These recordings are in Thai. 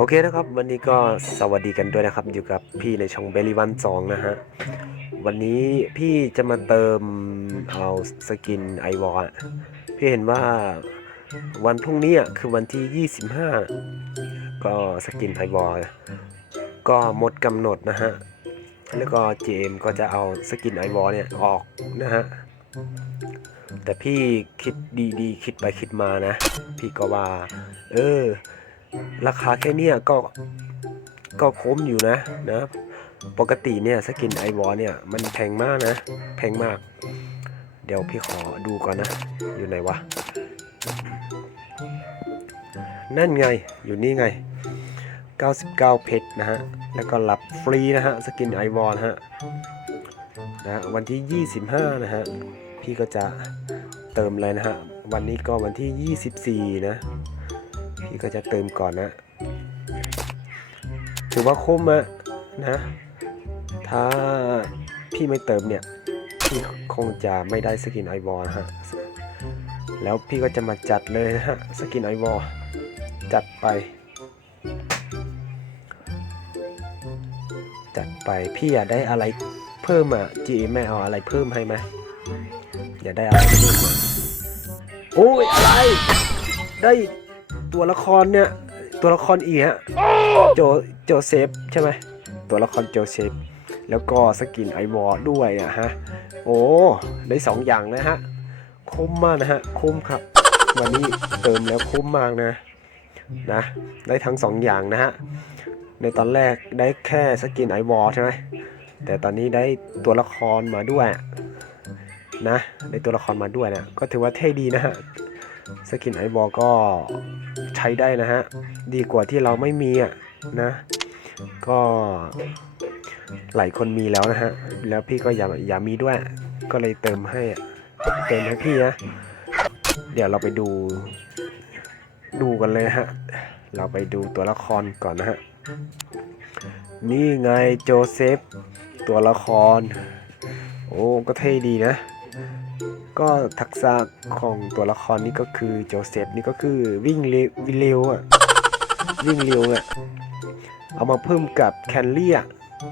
โอเคนะครับ วันนี้ก็สวัสดีกันด้วยนะครับ อยู่กับพี่ในช่องเบลิวันสองนะฮะ วันนี้พี่จะมาเติมเอาสกินไอวอลพี่เห็นว่าวันพรุ่งนี้คือวันที่ 25 ก็สกินไอวอลก็หมดกำหนดนะฮะ แล้วก็เจมก็จะเอาสกินไอวอลเนี่ยออกนะฮะ แต่พี่คิดดีๆ คิดไปคิดมานะ พี่ก็ว่า เออ ราคาแค่เนี้ยก็ก็คุ้มอยู่นะนะ ปกติเนี่ยสกินไอวอเนี่ยมันแพงมากนะ แพงมาก เดี๋ยวพี่ขอดูก่อนนะ อยู่ไหนวะ นั่นไงอยู่นี่ไง 99 เพชรนะฮะ แล้วก็รับฟรีนะฮะ สกินไอวอนะฮะนะวันที่ 25 นะฮะ พี่ก็จะเติมเลยนะฮะ วันนี้ก็วันที่ 24 นะ พี่ก็จะเติมก่อนนะ ถือว่าคุ้มอะนะ ถ้าพี่ไม่เติมเนี่ย พี่คงจะไม่ได้สกินไอวอลฮะ แล้วพี่ก็จะมาจัดเลยนะฮะ สกินไอวอลจัดไป จัดไป พี่อยากได้อะไรเพิ่มอะ จีแม่เอาอะไรเพิ่มให้ไหมอยากได้อะไรเพิ่มอโอ้ยอะไร ได้ ตัวละครเนี่ยตัวละครอีฮะโจโจเซฟใช่ไหมตัวละครโจเซฟแล้วก็สกินไอวอร์ด้วยอะฮะโอ้ได้สองอย่างนะฮะคุ้มมากนะฮะคุ้มครับ วันนี้เติมแล้วคุ้มมากนะนะได้ทั้งสองอย่างนะฮะในตอนแรกได้แค่สกินไอวอร์ใช่ไหมแต่ตอนนี้ได้ตัวละครมาด้วยนะได้ตัวละครมาด้วยนะก็ถือว่าเท่ดีนะฮะ สกินไอวอลก็ใช้ได้นะฮะ ดีกว่าที่เราไม่มีอะนะ ก็หลายคนมีแล้วนะฮะ แล้วพี่ก็อย่าอย่ามีด้วย ก็เลยเติมให้เติมให้พี่นะ เดี๋ยวเราไปดู ดูกันเลยฮะ เราไปดูตัวละครก่อนนะฮะ นี่ไงโจเซฟ ตัวละคร โอ้ก็เท่ดีนะ ก็ทักษะของตัวละครนี่ก็คือโจเซฟนี่ก็คือวิ่งเร็ววิ่งเร็วอะวิ่งเร็วอะเอามาเพิ่มกับแคนเลี่อะ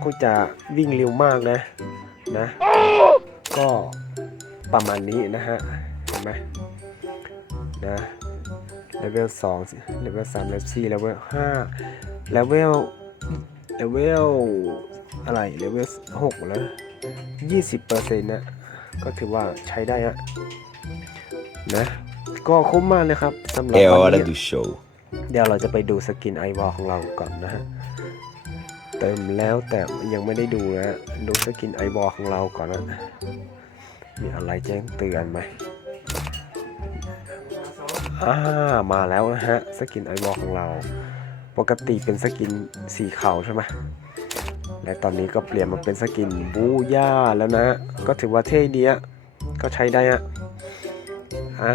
ก็จะวิ่งเร็วมากนะนะ ก็ประมาณนี้นะฮะเห็นไหมนะเลเวล2เลเวล3เลเวล4เลเวล5เลเวลเลเวลอะไรเลเวล6แล้ว20%นะ ก็ถือว่าใช้ได้ฮะนะ ก็คุ้มมากเลยครับสำหรับ É วัน hora นี้ do show. เดี๋ยวเราจะไปดูสกินไอวอลของเราก่อนนะฮะ เติมแล้วแต่ยังไม่ได้ดูนะฮะ ดูสกินไอวอลของเราก่อนนะ มีอะไรแจ้งเตือนไหมอ่ามาแล้วนะฮะ สกินไอวอลของเรา ปกติเป็นสกินสีขาวใช่ไหม และตอนนี้ก็เปลี่ยนมาเป็นสกินบูย่าแล้วนะ ก็ถือว่าเท่ดีอะก็ใช้ได้อะอ่า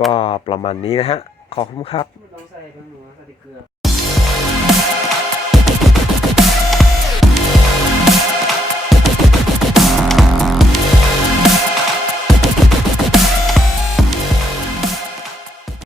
ก็ประมาณนี้นะฮะ ขอบคุณครับ